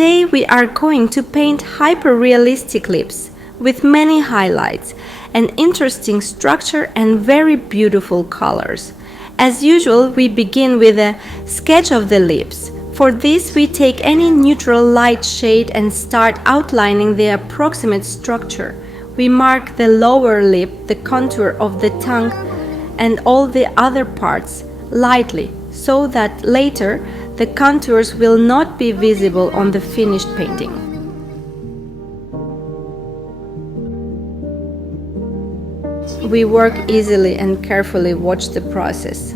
Today we are going to paint hyperrealistic lips with many highlights, an interesting structure and very beautiful colors. As usual, we begin with a sketch of the lips. For this, we take any neutral light shade and start outlining the approximate structure. We mark the lower lip, the contour of the tongue, and all the other parts lightly, so that later the contours will not be visible on the finished painting. We work easily and carefully watch the process.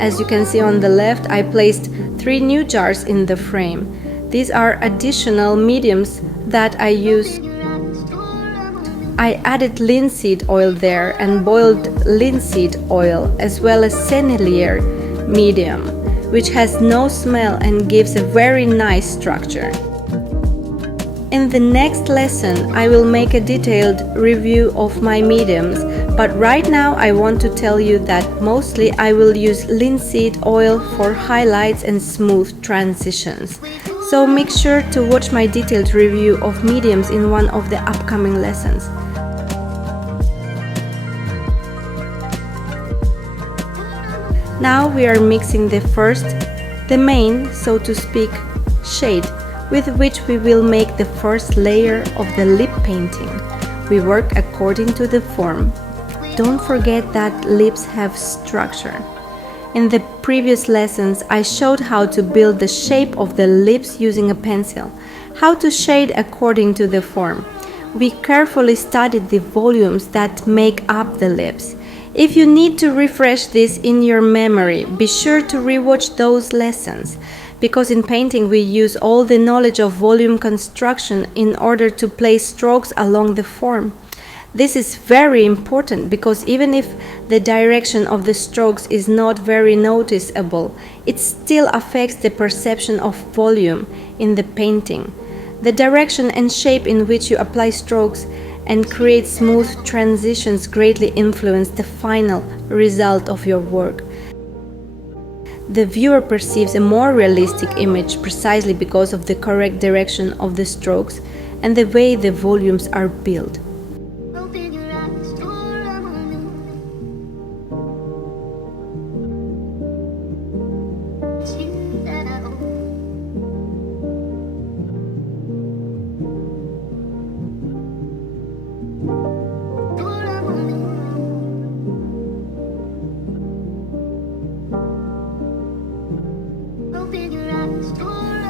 As you can see on the left, I placed 3 new jars in the frame. These are additional mediums that I use. I added linseed oil there and boiled linseed oil as well as Sennelier medium, which has no smell and gives a very nice structure. In the next lesson, I will make a detailed review of my mediums, but right now I want to tell you that mostly I will use linseed oil for highlights and smooth transitions. So make sure to watch my detailed review of mediums in one of the upcoming lessons. Now we are mixing the main, so to speak, shade with which we will make the first layer of the lip painting. We work according to the form. Don't forget that lips have structure. In the previous lessons, I showed how to build the shape of the lips using a pencil, how to shade according to the form. We carefully studied the volumes that make up the lips. If you need to refresh this in your memory, be sure to rewatch those lessons, because in painting we use all the knowledge of volume construction in order to place strokes along the form. This is very important because even if the direction of the strokes is not very noticeable, it still affects the perception of volume in the painting. The direction and shape in which you apply strokes and create smooth transitions greatly influence the final result of your work. The viewer perceives a more realistic image precisely because of the correct direction of the strokes and the way the volumes are built.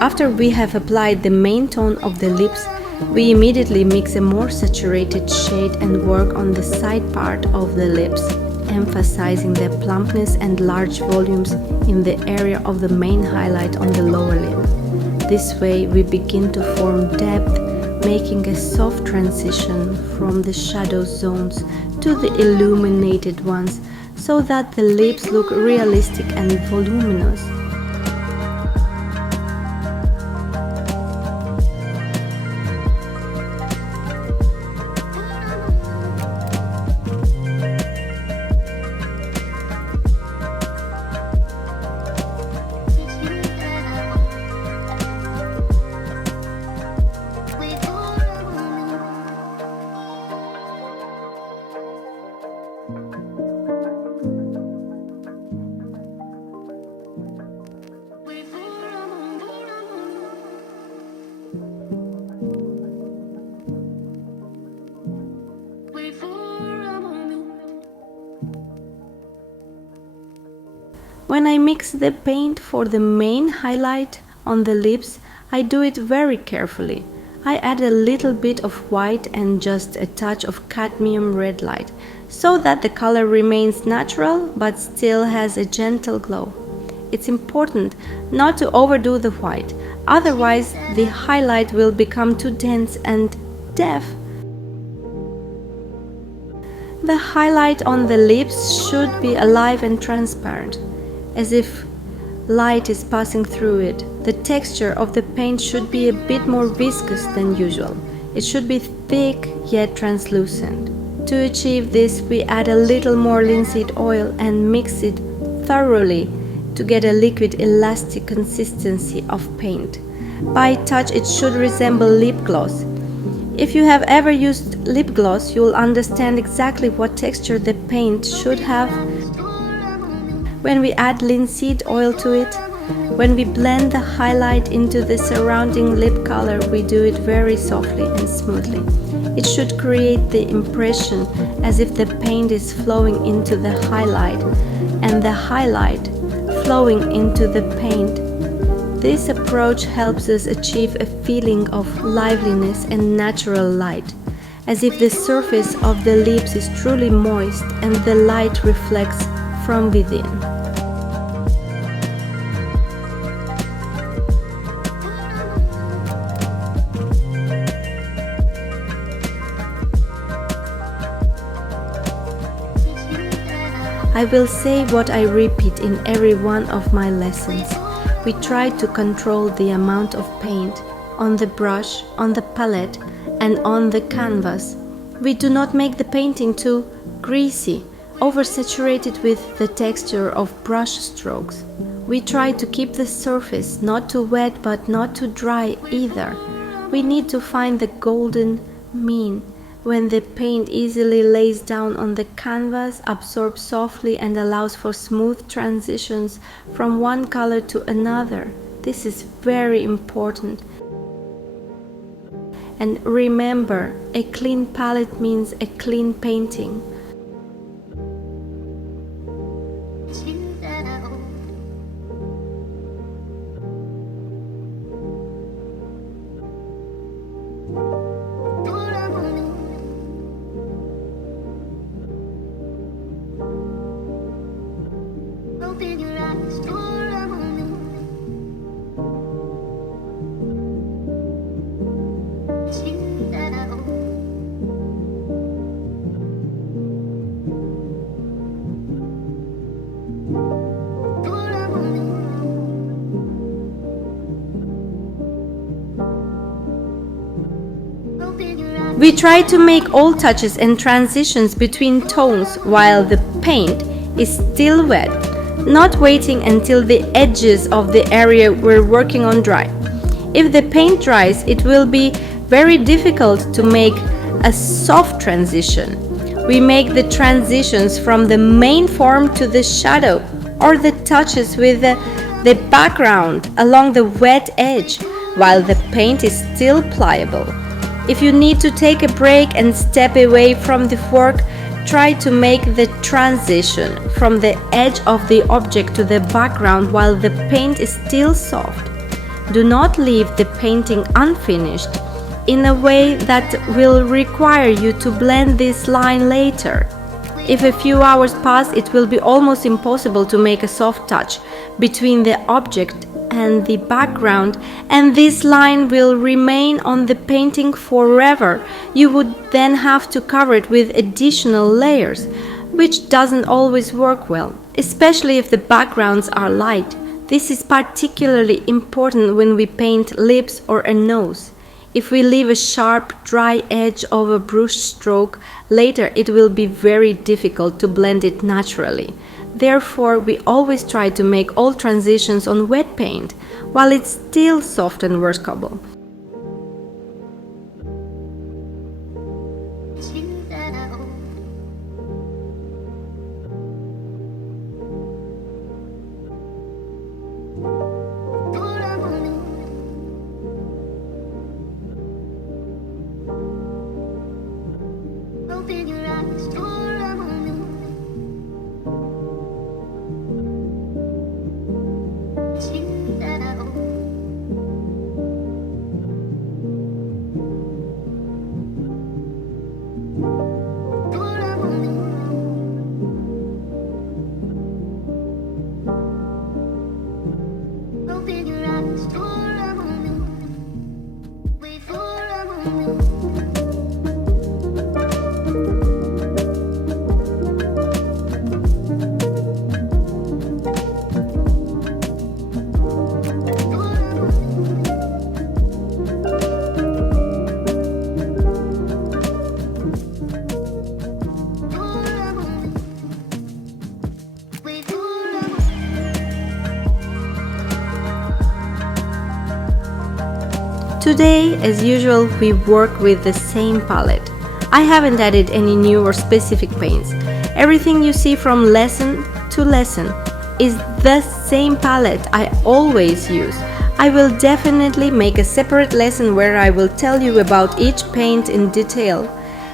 After we have applied the main tone of the lips, we immediately mix a more saturated shade and work on the side part of the lips, emphasizing the plumpness and large volumes in the area of the main highlight on the lower lip. This way we begin to form depth, making a soft transition from the shadow zones to the illuminated ones, so that the lips look realistic and voluminous. When I mix the paint for the main highlight on the lips, I do it very carefully. I add a little bit of white and just a touch of cadmium red light, so that the color remains natural but still has a gentle glow. It's important not to overdo the white, otherwise the highlight will become too dense and deaf. The highlight on the lips should be alive and transparent, as if light is passing through it. The texture of the paint should be a bit more viscous than usual. It should be thick yet translucent. To achieve this, we add a little more linseed oil and mix it thoroughly, to get a liquid elastic consistency of paint. By touch, it should resemble lip gloss. If you have ever used lip gloss, you will understand exactly what texture the paint should have when we add linseed oil to it. When we blend the highlight into the surrounding lip color, we do it very softly and smoothly. It should create the impression as if the paint is flowing into the highlight and the highlight flowing into the paint. This approach helps us achieve a feeling of liveliness and natural light, as if the surface of the lips is truly moist and the light reflects from within. I will say what I repeat in every one of my lessons. We try to control the amount of paint on the brush, on the palette, and on the canvas. We do not make the painting too greasy, oversaturated with the texture of brush strokes. We try to keep the surface not too wet but not too dry either. We need to find the golden mean when the paint easily lays down on the canvas, absorbs softly, and allows for smooth transitions from one color to another. This is very important. And remember, a clean palette means a clean painting. We try to make all touches and transitions between tones while the paint is still wet, not waiting until the edges of the area we're working on dry. If the paint dries, it will be very difficult to make a soft transition. We make the transitions from the main form to the shadow, or the touches with the background along the wet edge while the paint is still pliable. If you need to take a break and step away from the work, try to make the transition from the edge of the object to the background while the paint is still soft. Do not leave the painting unfinished in a way that will require you to blend this line later. If a few hours pass, it will be almost impossible to make a soft touch between the object and the background, and this line will remain on the painting forever. You would then have to cover it with additional layers, which doesn't always work well, especially if the backgrounds are light. This is particularly important when we paint lips or a nose. If we leave a sharp, dry edge of a brush stroke, later it will be very difficult to blend it naturally. Therefore, we always try to make all transitions on wet paint while it's still soft and workable. Today, as usual, we work with the same palette. I haven't added any new or specific paints. Everything you see from lesson to lesson is the same palette I always use. I will definitely make a separate lesson where I will tell you about each paint in detail,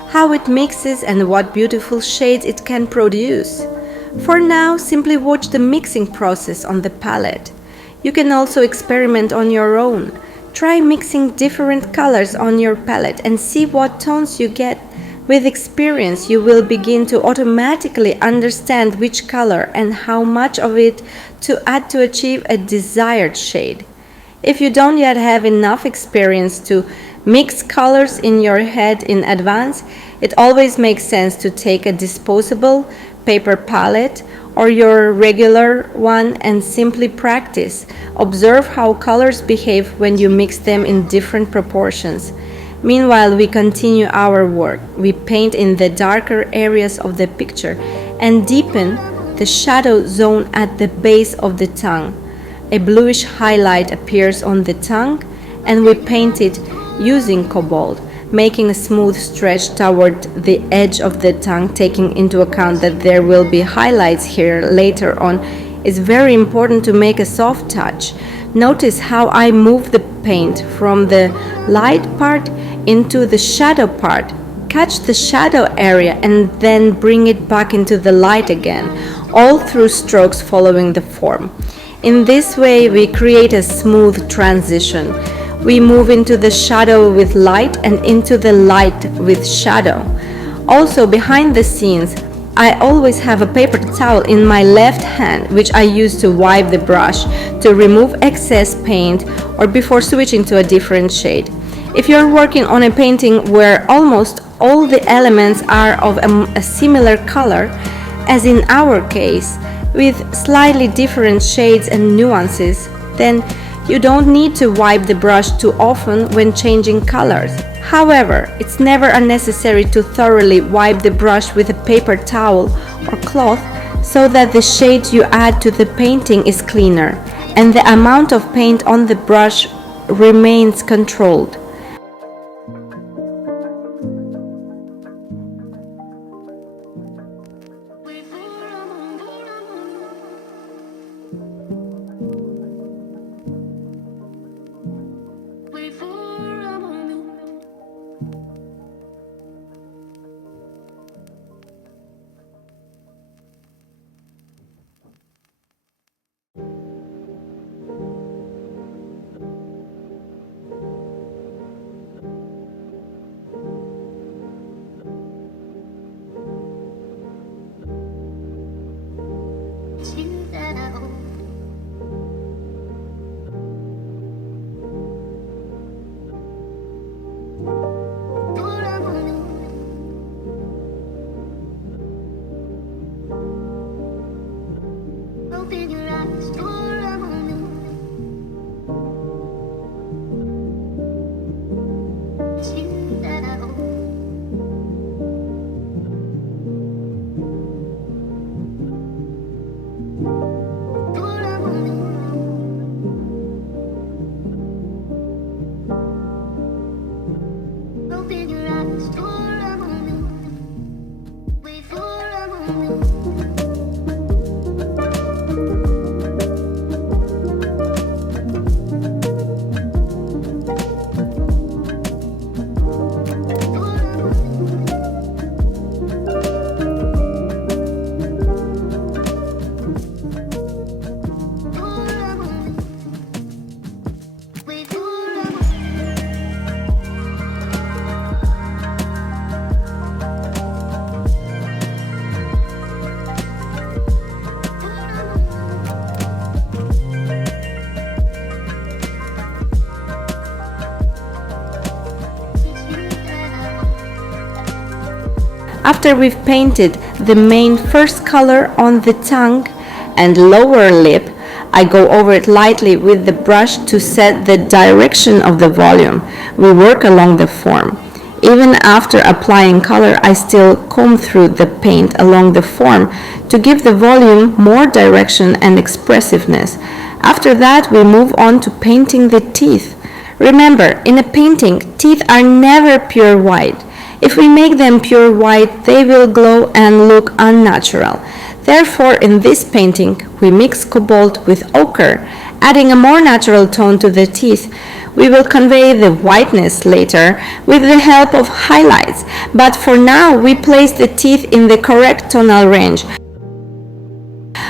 how it mixes and what beautiful shades it can produce. For now, simply watch the mixing process on the palette. You can also experiment on your own. Try mixing different colors on your palette and see what tones you get. With experience, you will begin to automatically understand which color and how much of it to add to achieve a desired shade. If you don't yet have enough experience to mix colors in your head in advance, it always makes sense to take a disposable paper palette or your regular one and simply practice. Observe how colors behave when you mix them in different proportions. Meanwhile, we continue our work. We paint in the darker areas of the picture and deepen the shadow zone at the base of the tongue. A bluish highlight appears on the tongue and we paint it using cobalt, making a smooth stretch toward the edge of the tongue. Taking into account that there will be highlights here later on, it's very important to make a soft touch. Notice how I move the paint from the light part into the shadow part. Catch the shadow area and then bring it back into the light again, all through strokes following the form. In this way, we create a smooth transition. We move into the shadow with light and into the light with shadow. Also, behind the scenes, I always have a paper towel in my left hand, which I use to wipe the brush to remove excess paint or before switching to a different shade. If you're working on a painting where almost all the elements are of a similar color, as in our case, with slightly different shades and nuances, then you don't need to wipe the brush too often when changing colors. However, it's never unnecessary to thoroughly wipe the brush with a paper towel or cloth so that the shade you add to the painting is cleaner and the amount of paint on the brush remains controlled. After we've painted the main first color on the tongue and lower lip, I go over it lightly with the brush to set the direction of the volume. We work along the form. Even after applying color, I still comb through the paint along the form to give the volume more direction and expressiveness. After that, we move on to painting the teeth. Remember, in a painting, teeth are never pure white. If we make them pure white, they will glow and look unnatural. Therefore, in this painting, we mix cobalt with ochre, adding a more natural tone to the teeth. We will convey the whiteness later with the help of highlights, but for now we place the teeth in the correct tonal range.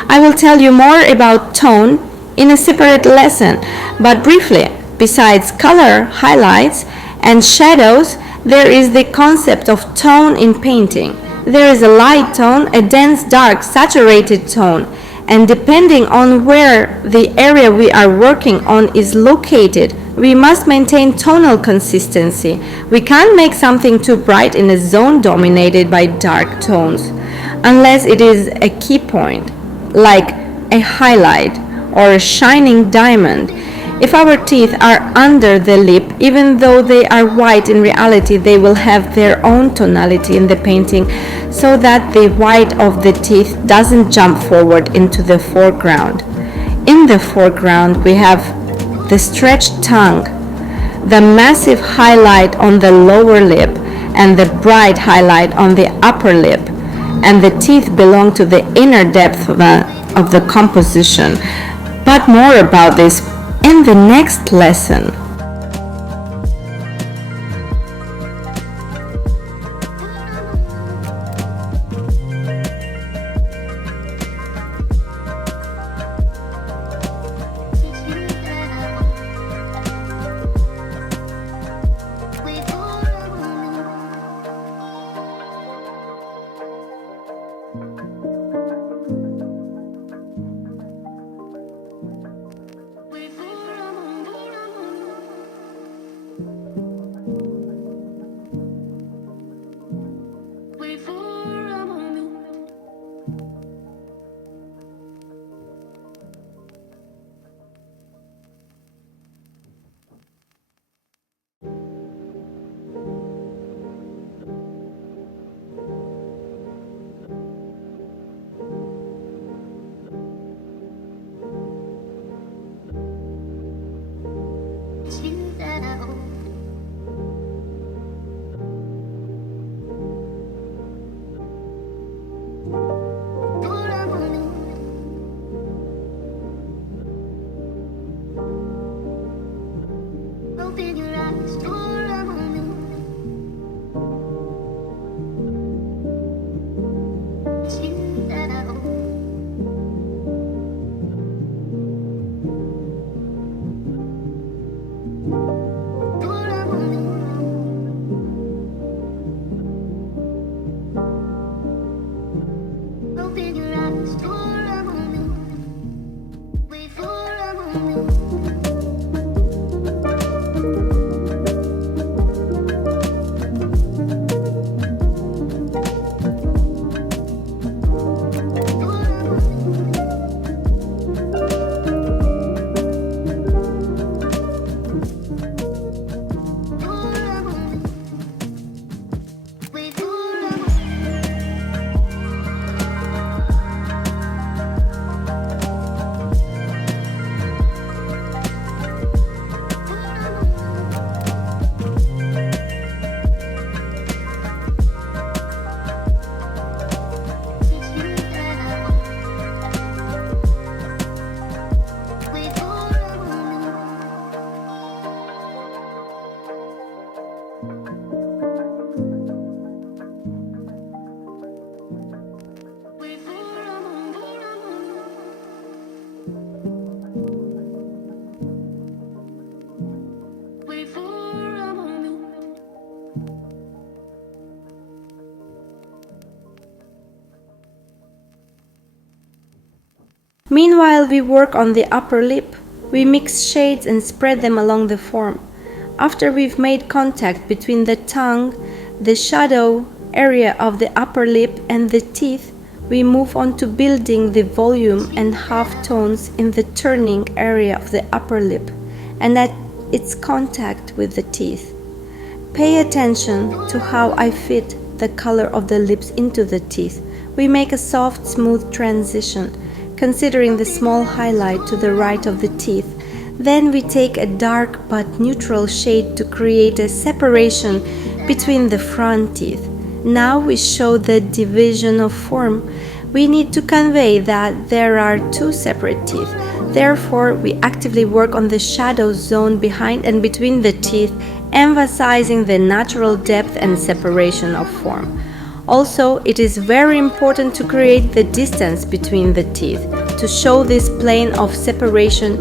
I will tell you more about tone in a separate lesson, but briefly, besides color, highlights, and shadows, there is the concept of tone in painting. There is a light tone, a dense, dark, saturated tone, and depending on where the area we are working on is located, we must maintain tonal consistency. We can't make something too bright in a zone dominated by dark tones, unless it is a key point, like a highlight or a shining diamond. If our teeth are under the lip, even though they are white, in reality they will have their own tonality in the painting, so that the white of the teeth doesn't jump forward into the foreground. In the foreground we have the stretched tongue, the massive highlight on the lower lip, and the bright highlight on the upper lip, and the teeth belong to the inner depth of the composition. But more about this in the next lesson. Meanwhile, we work on the upper lip. We mix shades and spread them along the form. After we've made contact between the tongue, the shadow area of the upper lip, and the teeth, we move on to building the volume and half tones in the turning area of the upper lip and at its contact with the teeth. Pay attention to how I fit the color of the lips into the teeth. We make a soft, smooth transition, considering the small highlight to the right of the teeth. Then we take a dark but neutral shade to create a separation between the front teeth. Now we show the division of form. We need to convey that there are two separate teeth. Therefore, we actively work on the shadow zone behind and between the teeth, emphasizing the natural depth and separation of form. Also, it is very important to create the distance between the teeth to show this plane of separation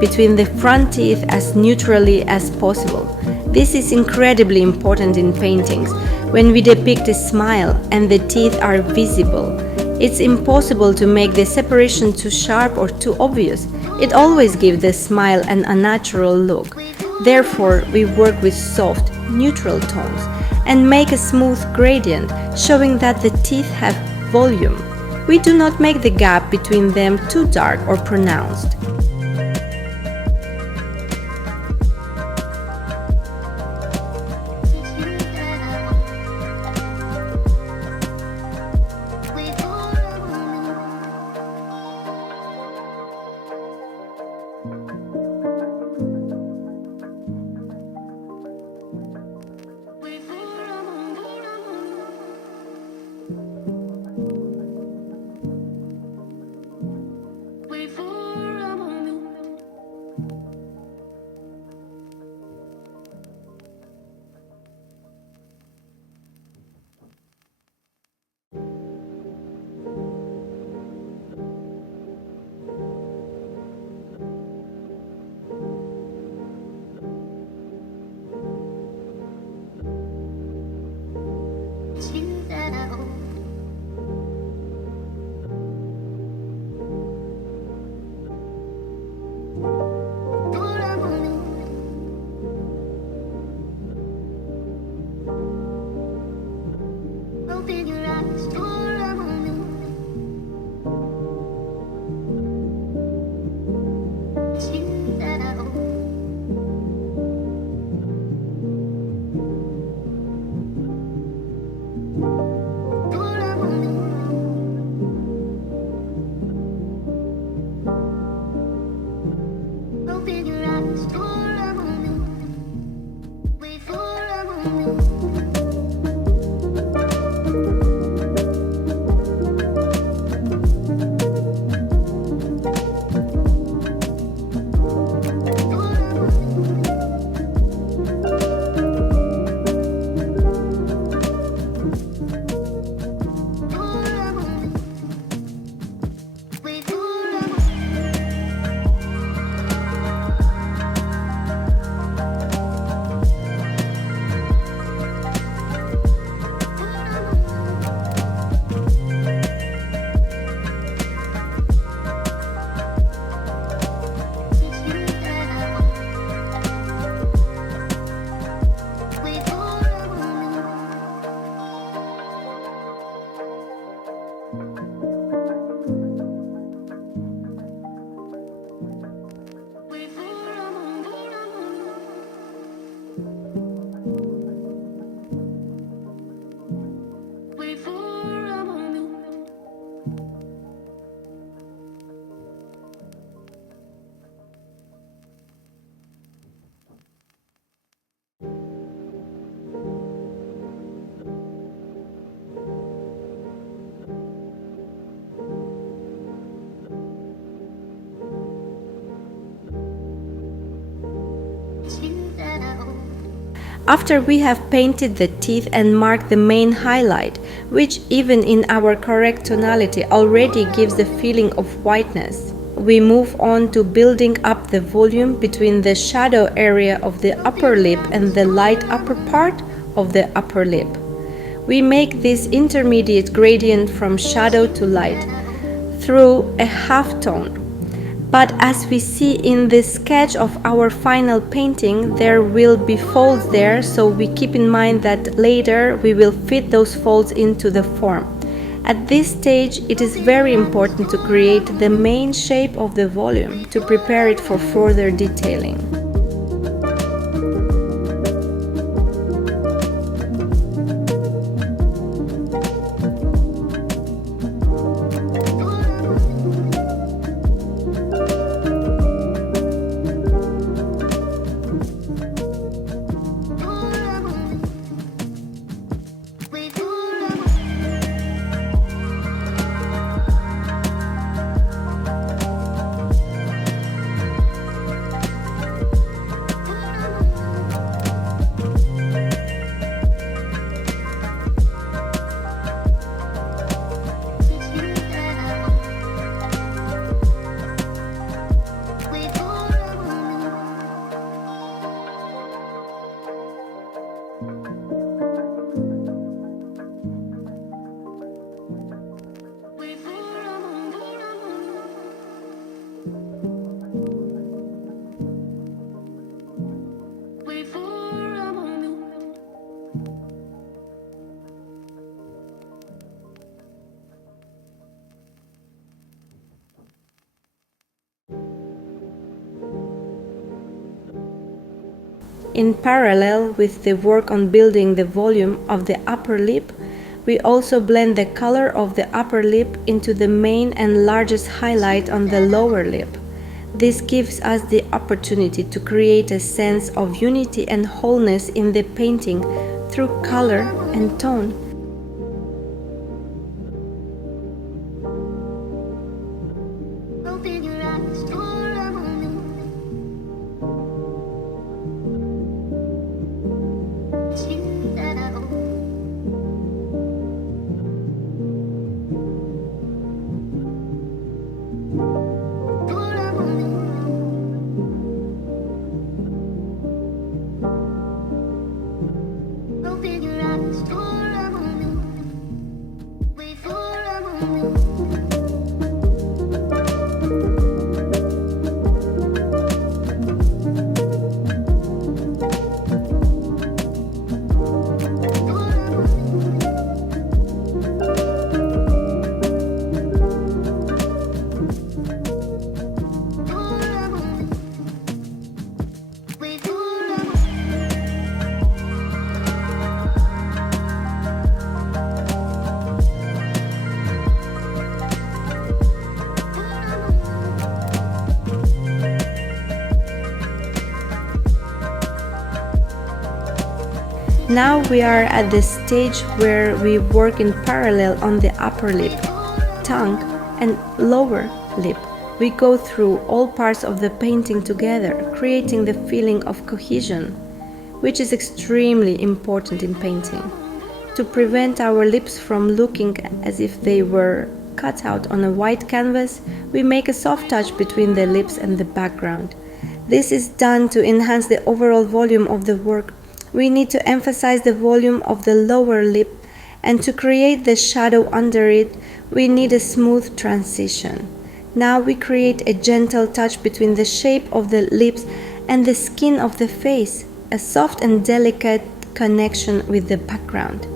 between the front teeth as neutrally as possible. This is incredibly important in paintings. When we depict a smile and the teeth are visible, it's impossible to make the separation too sharp or too obvious. It always gives the smile an unnatural look. Therefore, we work with soft, neutral tones and make a smooth gradient, showing that the teeth have volume. We do not make the gap between them too dark or pronounced. After we have painted the teeth and marked the main highlight, which even in our correct tonality already gives the feeling of whiteness, we move on to building up the volume between the shadow area of the upper lip and the light upper part of the upper lip. We make this intermediate gradient from shadow to light through a half tone. But as we see in this sketch of our final painting, there will be folds there, so we keep in mind that later we will fit those folds into the form. At this stage, it is very important to create the main shape of the volume to prepare it for further detailing. In parallel with the work on building the volume of the upper lip, we also blend the color of the upper lip into the main and largest highlight on the lower lip. This gives us the opportunity to create a sense of unity and wholeness in the painting through color and tone. Now we are at the stage where we work in parallel on the upper lip, tongue and lower lip. We go through all parts of the painting together, creating the feeling of cohesion, which is extremely important in painting. To prevent our lips from looking as if they were cut out on a white canvas, we make a soft touch between the lips and the background. This is done to enhance the overall volume of the work. We need to emphasize the volume of the lower lip, and to create the shadow under it, we need a smooth transition. Now we create a gentle touch between the shape of the lips and the skin of the face, a soft and delicate connection with the background.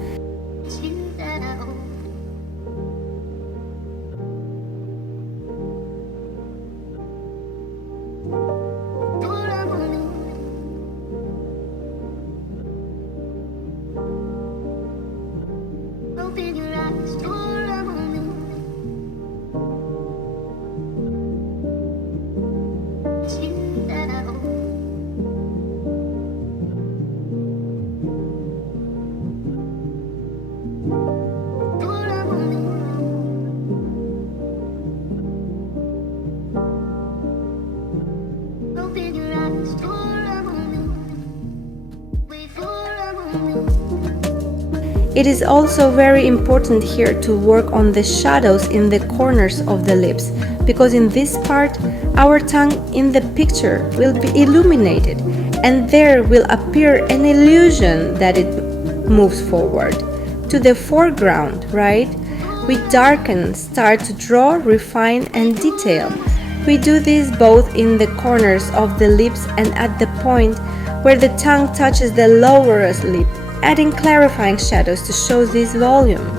It is also very important here to work on the shadows in the corners of the lips, because in this part, our tongue in the picture will be illuminated, and there will appear an illusion that it moves forward to the foreground, right? We darken, start to draw, refine, and detail. We do this both in the corners of the lips and at the point where the tongue touches the lower lip, adding clarifying shadows to show this volume.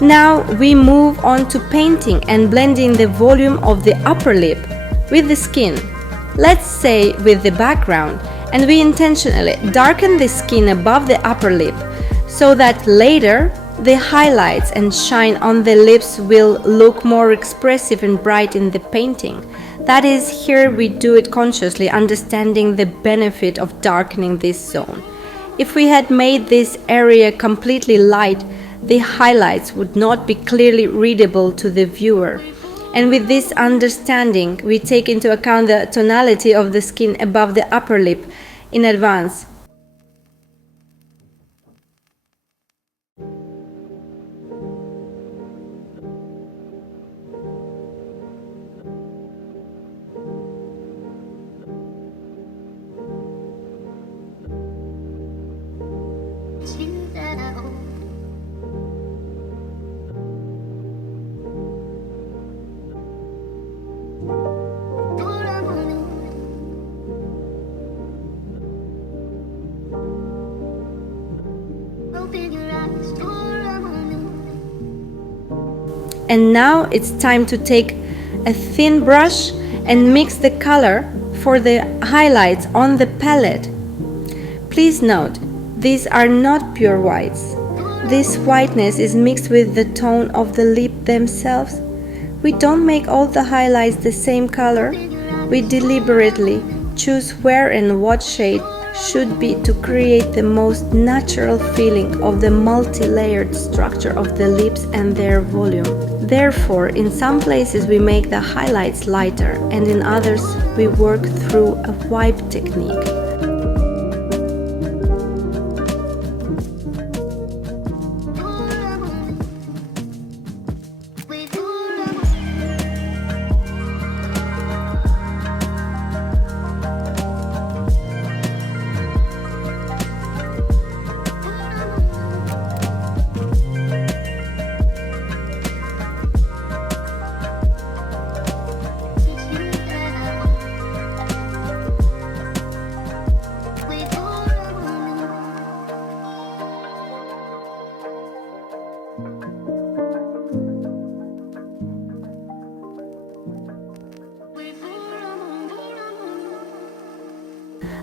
Now we move on to painting and blending the volume of the upper lip with the skin, let's say with the background, and we intentionally darken the skin above the upper lip so that later the highlights and shine on the lips will look more expressive and bright in the painting. That is, here we do it consciously, understanding the benefit of darkening this zone. If we had made this area completely light, the highlights would not be clearly readable to the viewer. And with this understanding, we take into account the tonality of the skin above the upper lip in advance. And now it's time to take a thin brush and mix the color for the highlights on the palette. Please note, these are not pure whites. This whiteness is mixed with the tone of the lip themselves. We don't make all the highlights the same color. We deliberately choose where and what shade should be to create the most natural feeling of the multi-layered structure of the lips and their volume. Therefore, in some places we make the highlights lighter, and in others we work through a wipe technique.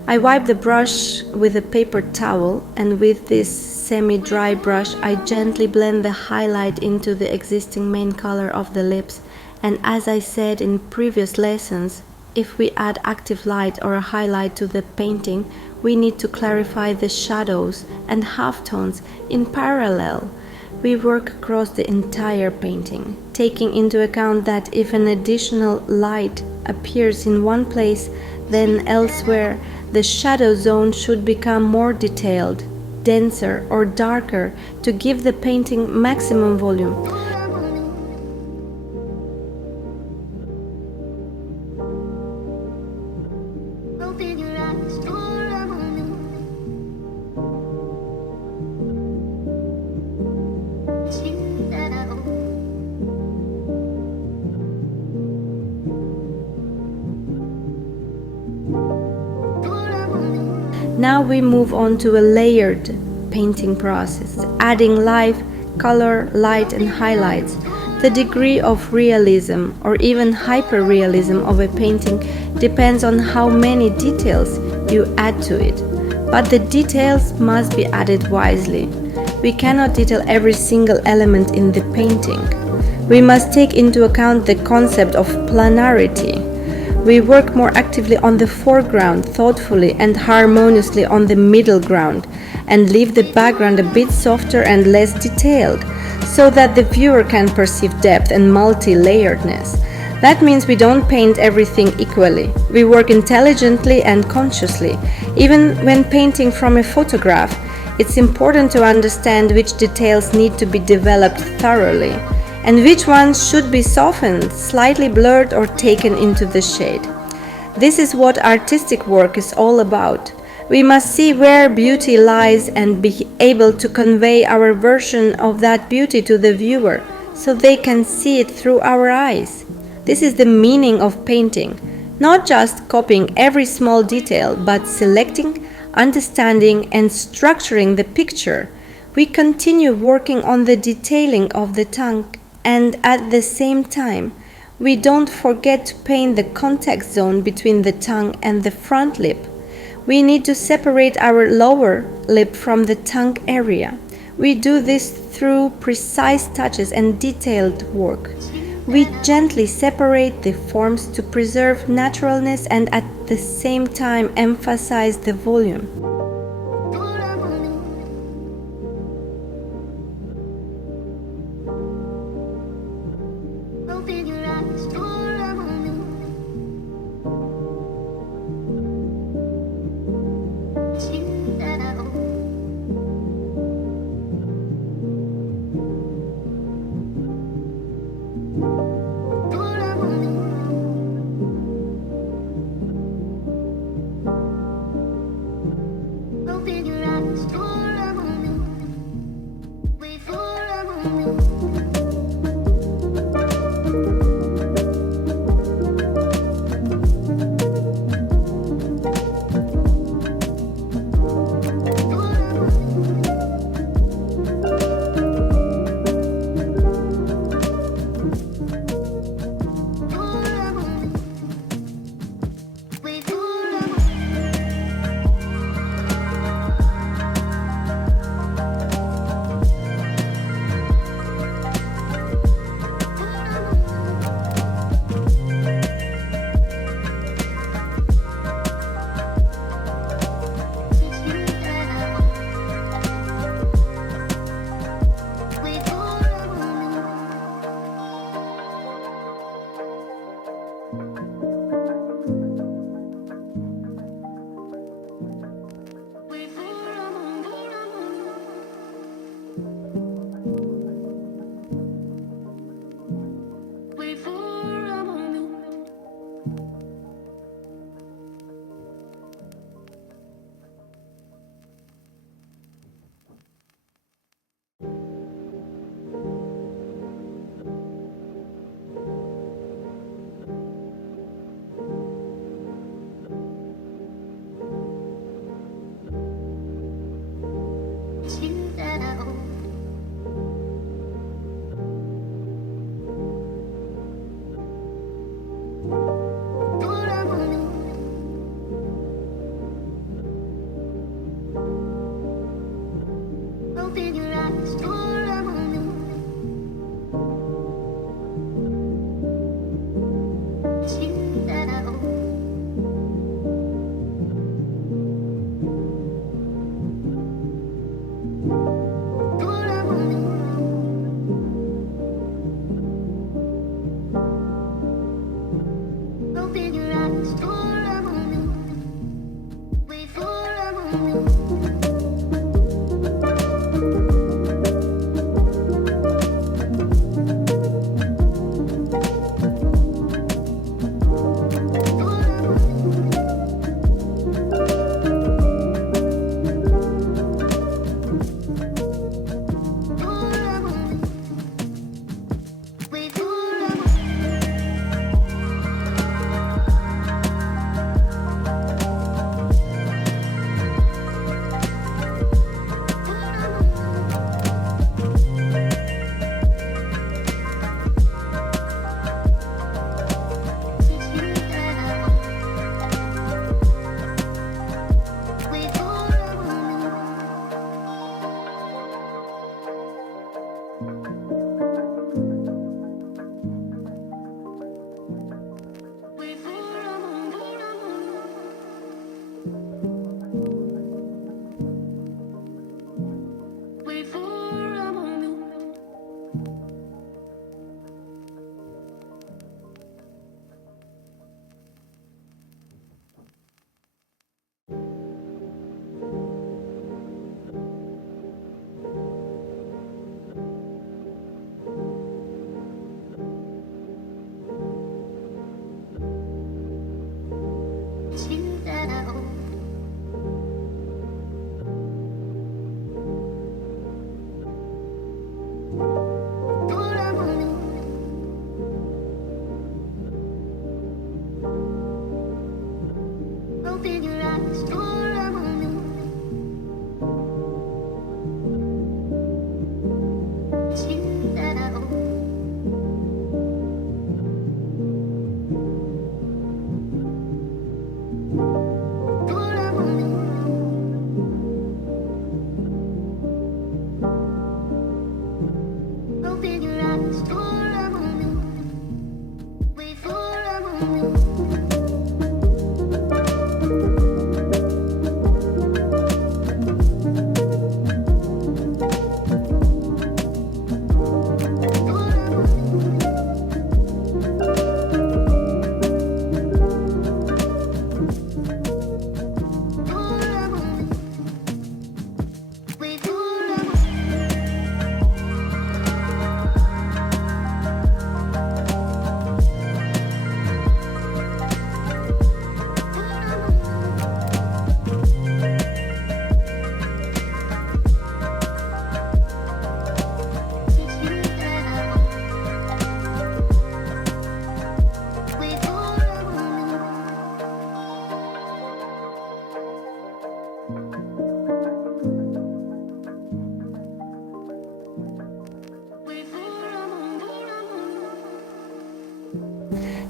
I wipe the brush with a paper towel, and with this semi-dry brush I gently blend the highlight into the existing main color of the lips. And as I said in previous lessons, if we add active light or a highlight to the painting, we need to clarify the shadows and halftones in parallel. We work across the entire painting, taking into account that if an additional light appears in one place, then elsewhere the shadow zone should become more detailed, denser or darker to give the painting maximum volume. Now we move on to a layered painting process, adding life, color, light and highlights. The degree of realism or even hyperrealism of a painting depends on how many details you add to it. But the details must be added wisely. We cannot detail every single element in the painting. We must take into account the concept of planarity. We work more actively on the foreground, thoughtfully and harmoniously on the middle ground, and leave the background a bit softer and less detailed, so that the viewer can perceive depth and multi-layeredness. That means we don't paint everything equally. We work intelligently and consciously. Even when painting from a photograph, It's important to understand which details need to be developed thoroughly and which ones should be softened, slightly blurred, or taken into the shade. This is what artistic work is all about. We must see where beauty lies and be able to convey our version of that beauty to the viewer so they can see it through our eyes. This is the meaning of painting, not just copying every small detail, but selecting, understanding, and structuring the picture. We continue working on the detailing of the tongue, and at the same time, we don't forget to paint the contact zone between the tongue and the front lip. We need to separate our lower lip from the tongue area. We do this through precise touches and detailed work. We gently separate the forms to preserve naturalness and at the same time emphasize the volume.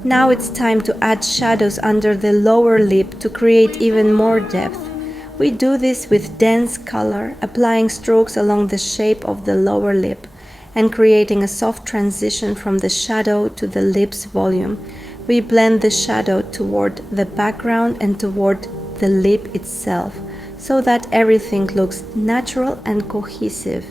Now it's time to add shadows under the lower lip to create even more depth. We do this with dense color, applying strokes along the shape of the lower lip and creating a soft transition from the shadow to the lip's volume. We blend the shadow toward the background and toward the lip itself so that everything looks natural and cohesive.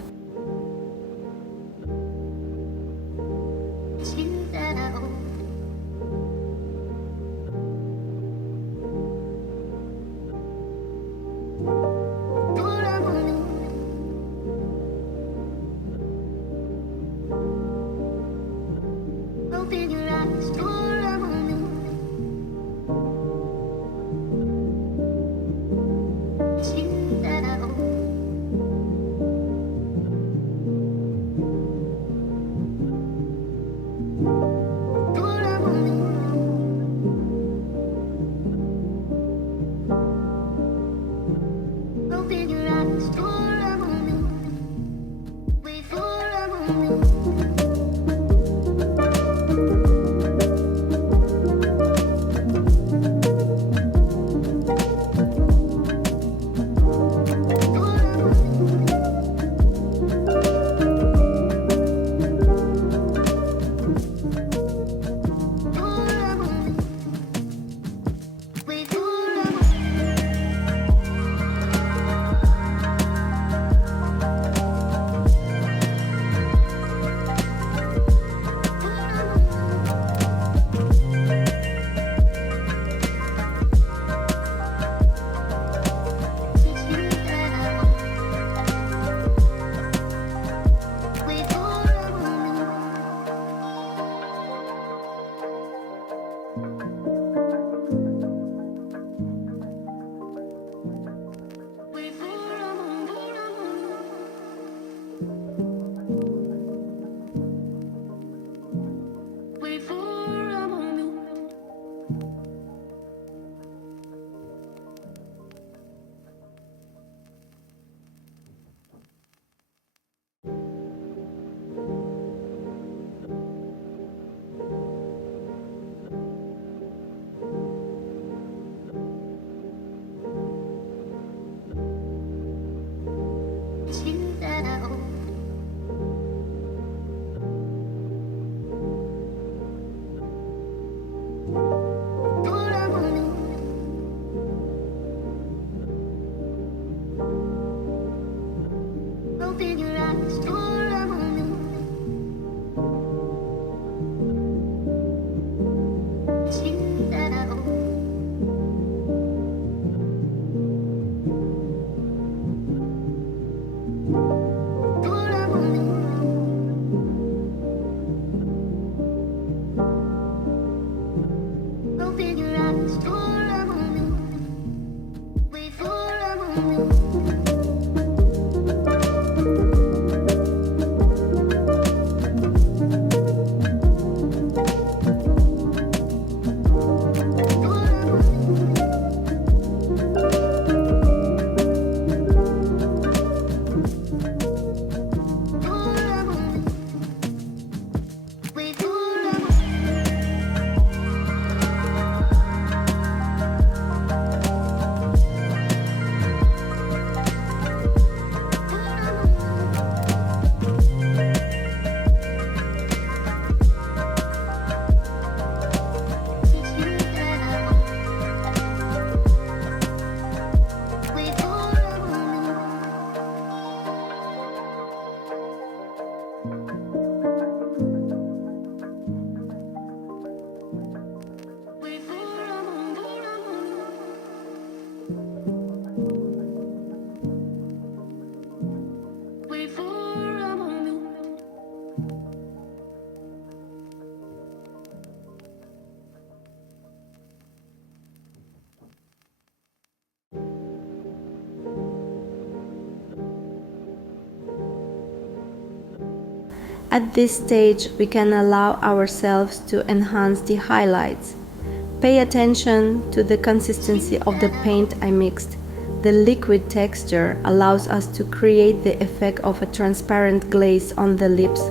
At this stage, we can allow ourselves to enhance the highlights. Pay attention to the consistency of the paint I mixed. The liquid texture allows us to create the effect of a transparent glaze on the lips.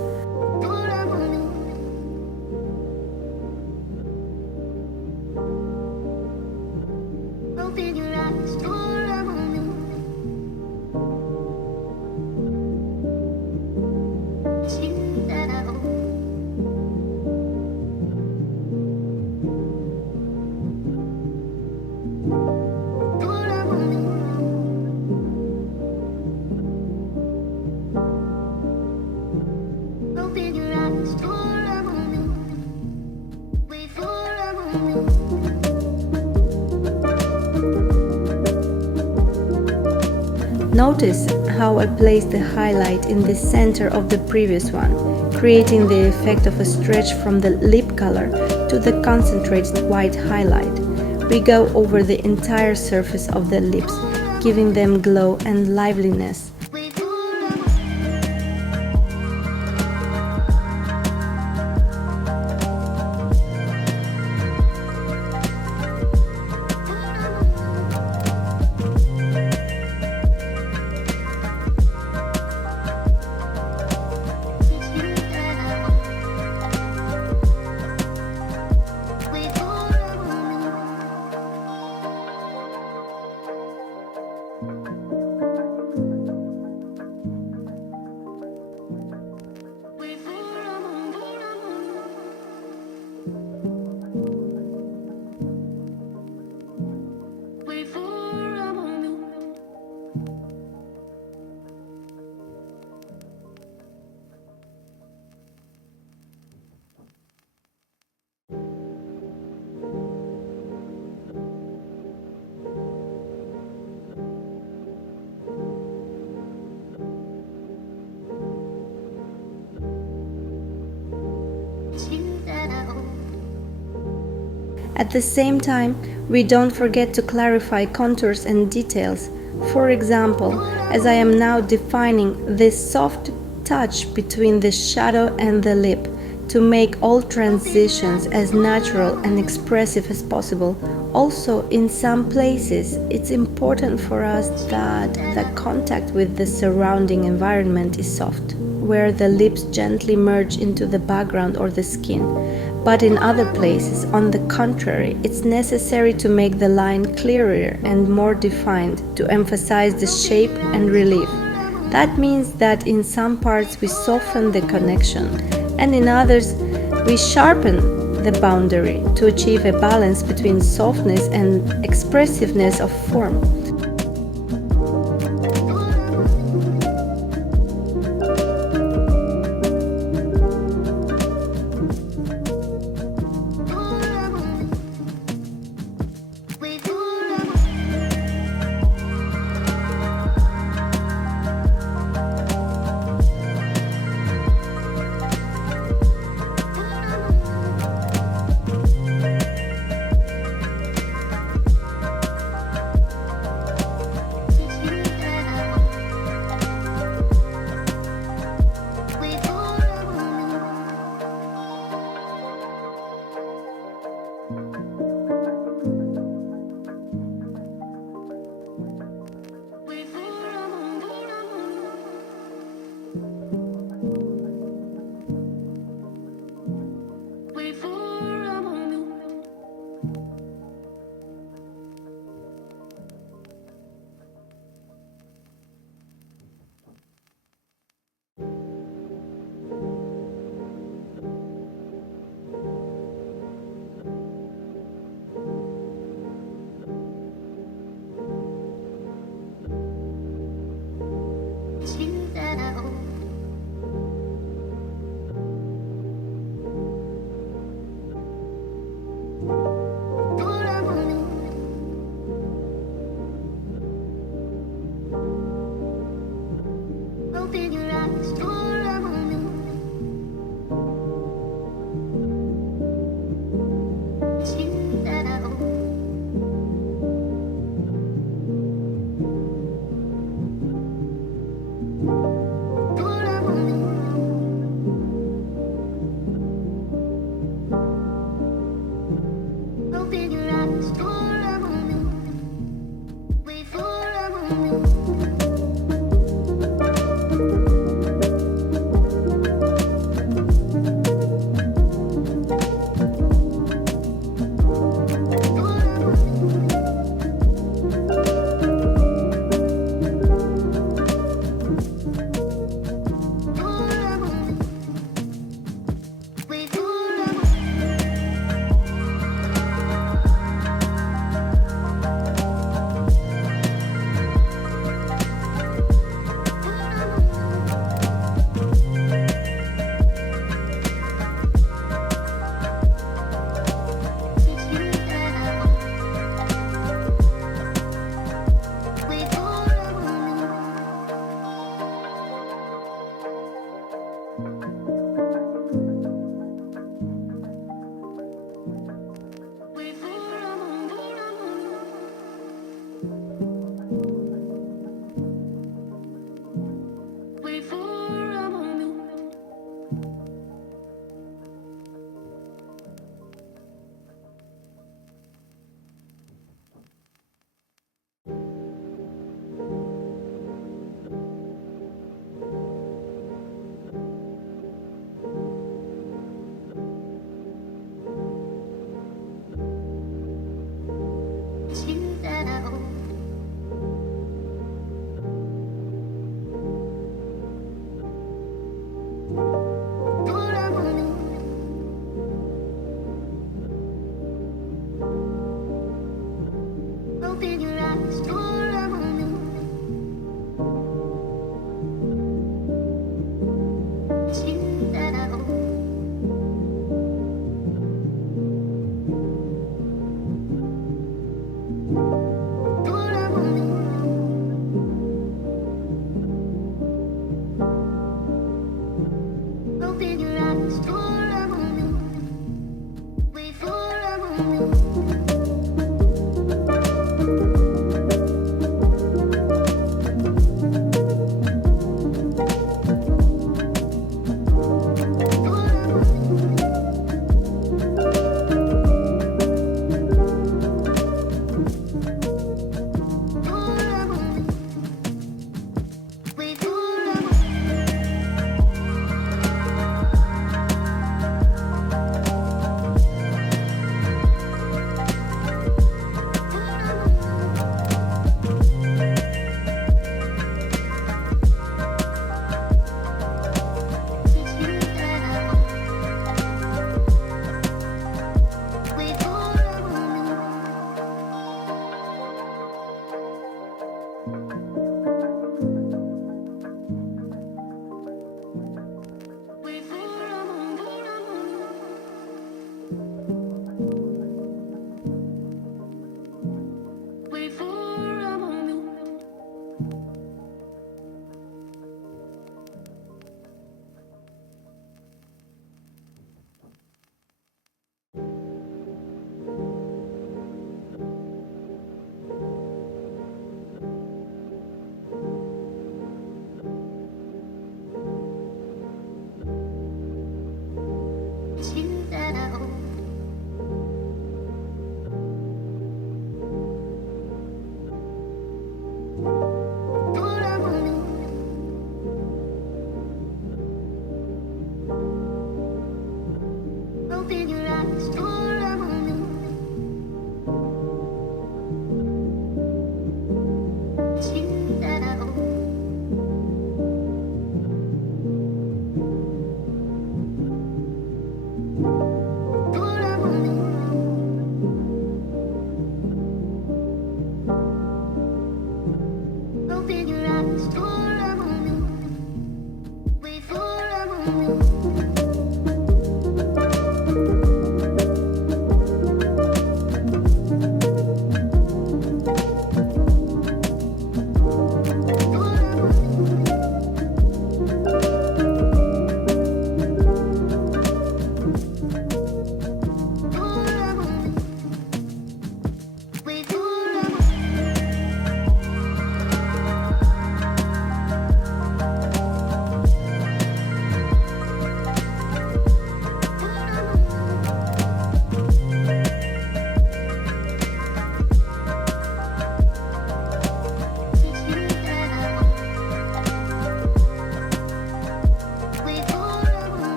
Notice how I placed the highlight in the center of the previous one, creating the effect of a stretch from the lip color to the concentrated white highlight. We go over the entire surface of the lips, giving them glow and liveliness. At the same time, we don't forget to clarify contours and details. For example, as I am now defining this soft touch between the shadow and the lip to make all transitions as natural and expressive as possible. Also, in some places, it's important for us that the contact with the surrounding environment is soft, where the lips gently merge into the background or the skin. But in other places, on the contrary, it's necessary to make the line clearer and more defined to emphasize the shape and relief. That means that in some parts we soften the connection, and in others we sharpen the boundary to achieve a balance between softness and expressiveness of form. Open your eyes for a moment. It's you that I hope. For a moment. Open your eyes for a moment. Wait for a moment.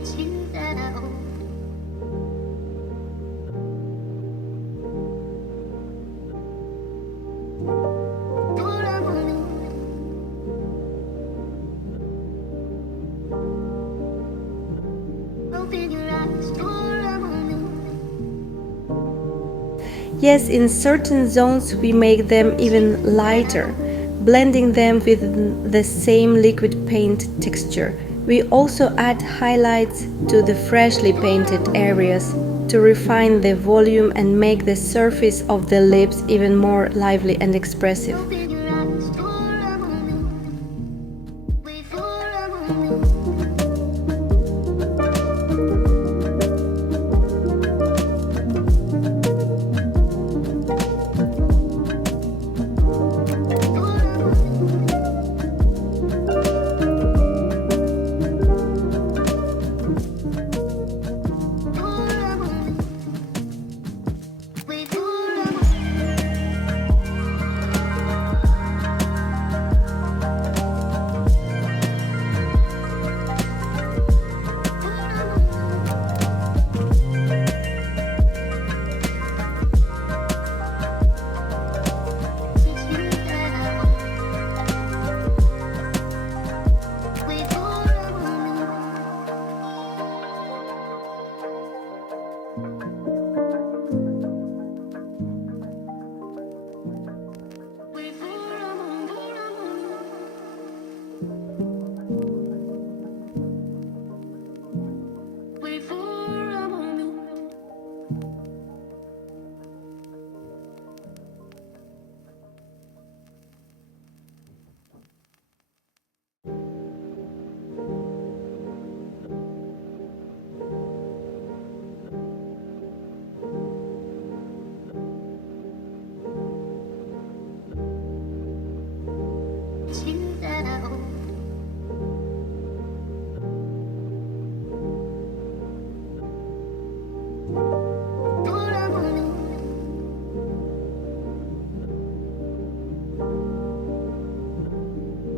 It's you that I hope. For a moment. Open your eyes for a moment. Yes, in certain zones we make them even lighter, blending them with the same liquid paint texture. We also add highlights to the freshly painted areas to refine the volume and make the surface of the lips even more lively and expressive. Open your eyes for a moment. Wait for a moment.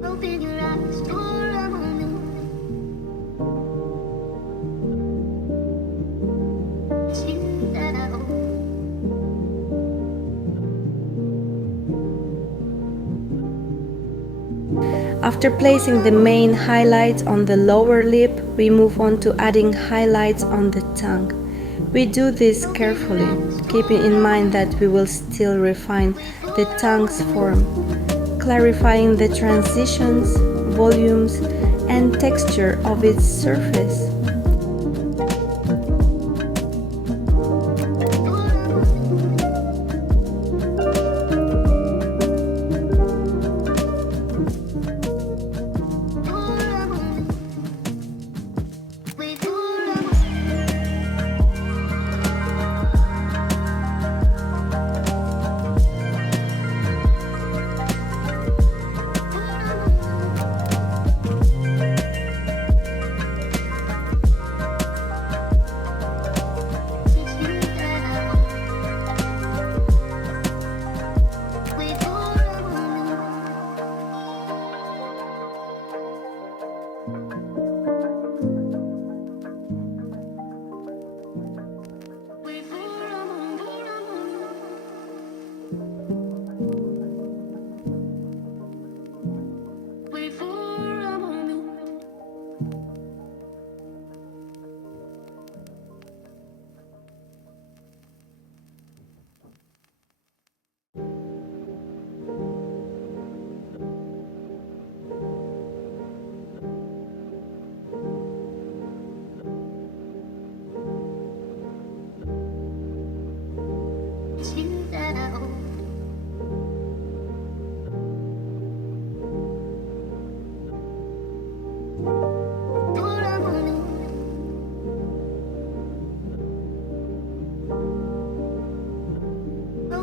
Open your eyes for a moment. It's you that I hope. After placing the main highlights on the lower lip, we move on to adding highlights on the tongue. We do this carefully, keeping in mind that we will still refine the tongue's form, clarifying the transitions, volumes, and texture of its surface.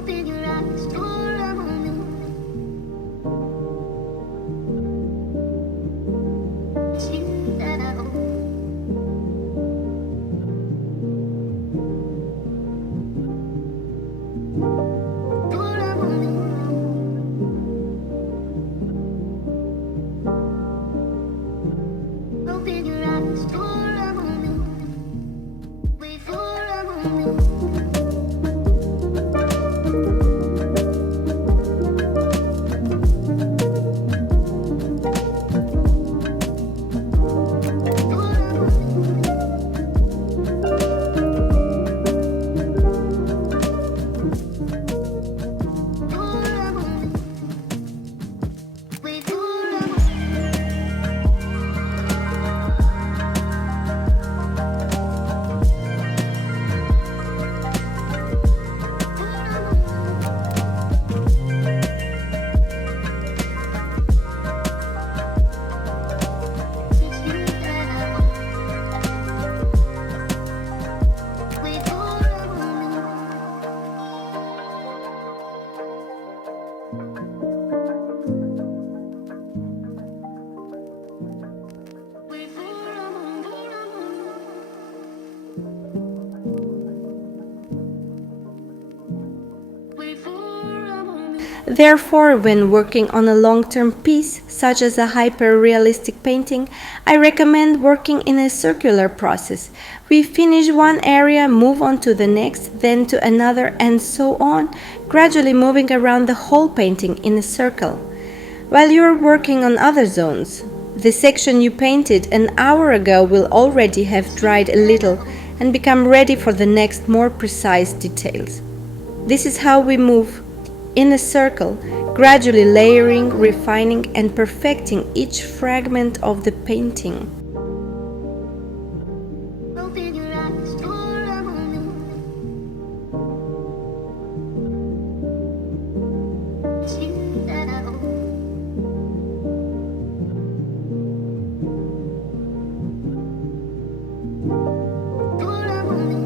Open your eyes for a moment. It's you that I hope. For a moment. Open your eyes for a moment. Wait for a moment. Therefore, when working on a long-term piece, such as a hyper-realistic painting, I recommend working in a circular process. We finish one area, move on to the next, then to another, and so on, gradually moving around the whole painting in a circle. While you are working on other zones, the section you painted an hour ago will already have dried a little and become ready for the next more precise details. This is how we move in a circle, gradually layering, refining, and perfecting each fragment of the painting. Open your eyes for a moment. It's you that I hope. For a moment.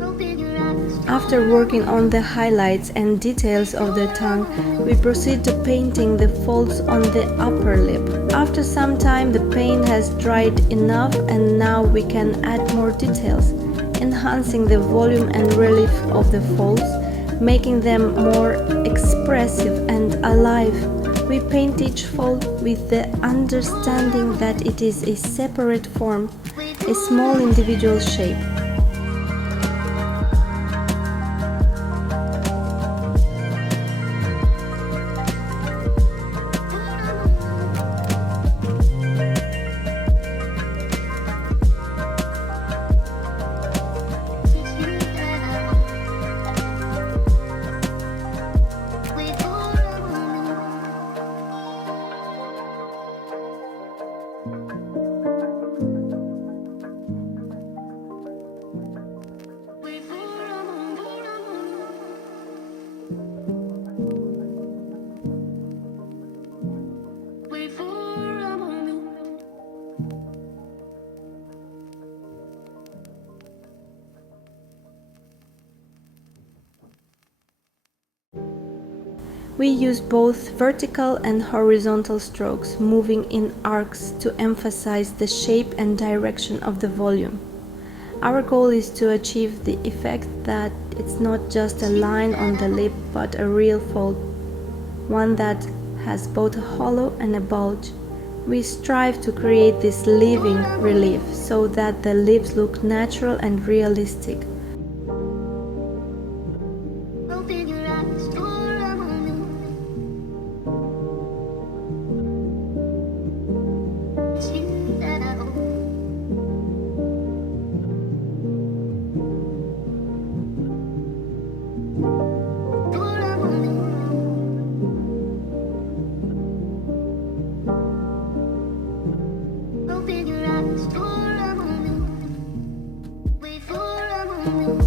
Open your eyes. After working on the highlights and details of the tongue, we proceed to painting the folds on the upper lip. After some time, the paint has dried enough, and now we can add more details, enhancing the volume and relief of the folds, making them more expressive and alive. We paint each fold with the understanding that it is a separate form, a small individual shape. We use both vertical and horizontal strokes, moving in arcs to emphasize the shape and direction of the volume. Our goal is to achieve the effect that it's not just a line on the lip, but a real fold, one that has both a hollow and a bulge. We strive to create this living relief so that the lips look natural and realistic. Open your eyes for a moment. It's you that I hope. For a moment. Open your eyes for a moment. Wait for a moment.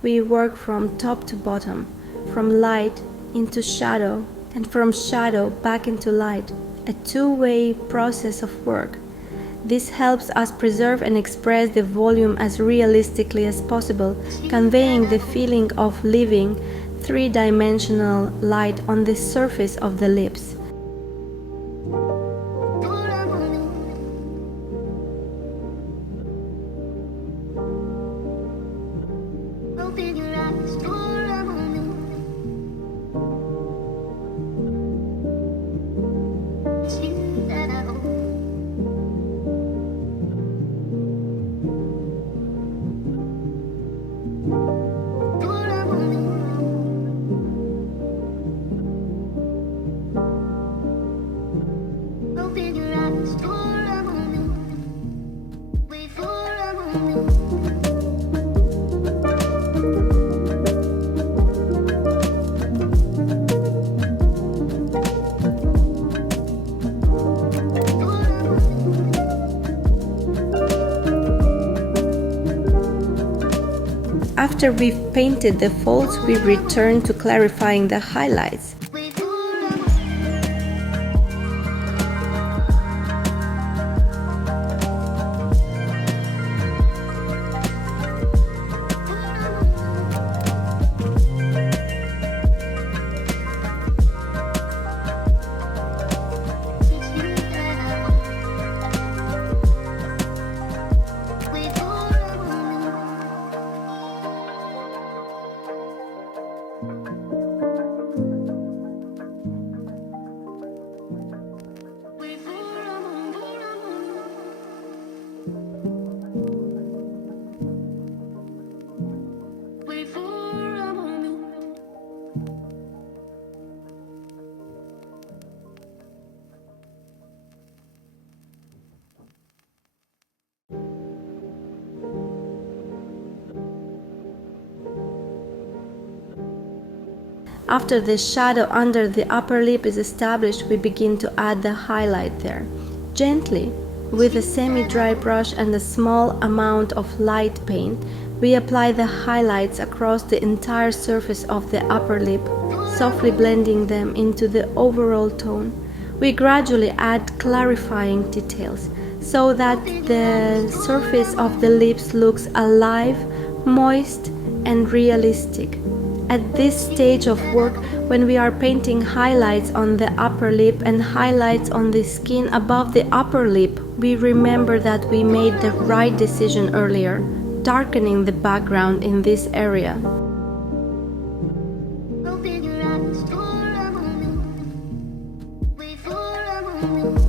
We work from top to bottom, from light into shadow, and from shadow back into light, a two-way process of work. This helps us preserve and express the volume as realistically as possible, conveying the feeling of living three-dimensional light on the surface of the lips. Open your eyes for a moment. It's you that I hope. For a moment. Open your eyes for a moment. Wait for a moment. After we've painted the folds, we return to clarifying the highlights. Wait for a moment. It's you that I hope. Wait for a moment. Wait for a moment. Wait for a moment. After the shadow under the upper lip is established, we begin to add the highlight there. Gently, with a semi-dry brush and a small amount of light paint, we apply the highlights across the entire surface of the upper lip, softly blending them into the overall tone. We gradually add clarifying details so that the surface of the lips looks alive, moist, and realistic. At this stage of work, when we are painting highlights on the upper lip and highlights on the skin above the upper lip, we remember that we made the right decision earlier, darkening the background in this area. Open your eyes for a moment. Wait for a moment.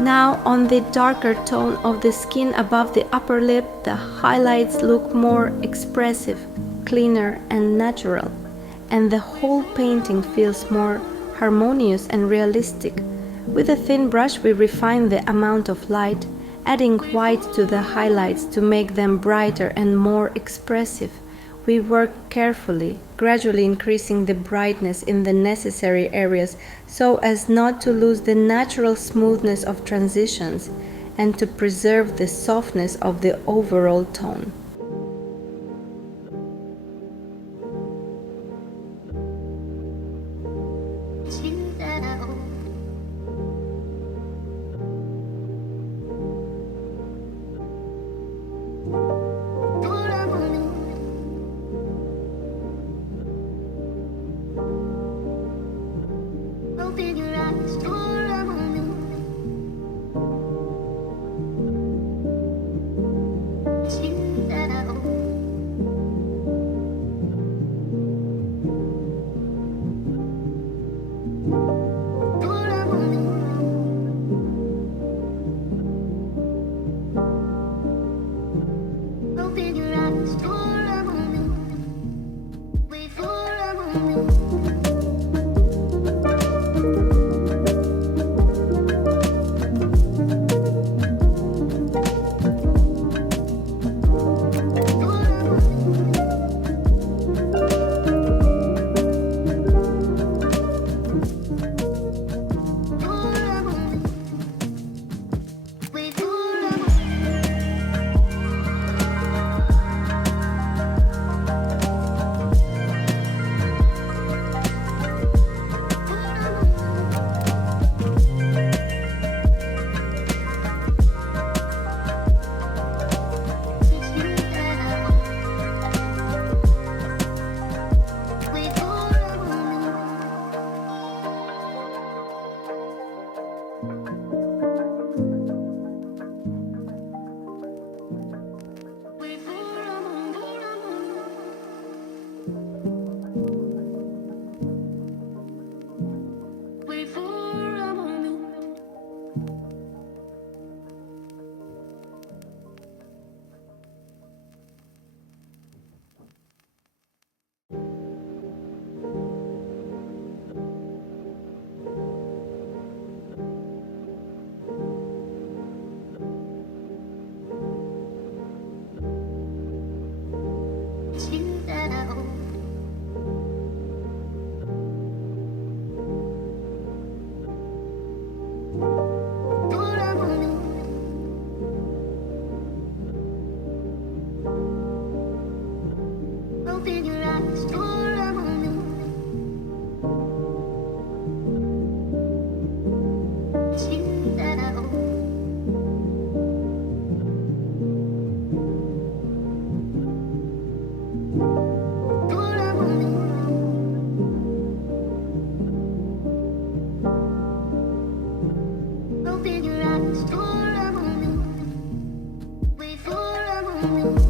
Now, on the darker tone of the skin above the upper lip, the highlights look more expressive, cleaner and natural, and the whole painting feels more harmonious and realistic. With a thin brush, we refine the amount of light, adding white to the highlights to make them brighter and more expressive. We work carefully, gradually increasing the brightness in the necessary areas so as not to lose the natural smoothness of transitions and to preserve the softness of the overall tone. It's you that I hope. For a moment. Open your eyes for a moment. It's you that Open your eyes for a moment. It's you that I hope. For a moment. Open your eyes for a moment. Wait for a moment.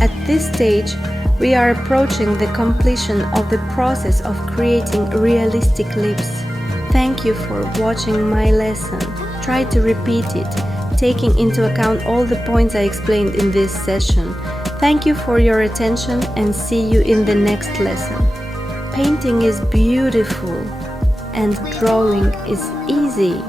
At this stage, we are approaching the completion of the process of creating realistic lips. Thank you for watching my lesson. Try to repeat it, taking into account all the points I explained in this session. Thank you for your attention and see you in the next lesson. Painting is beautiful and drawing is easy.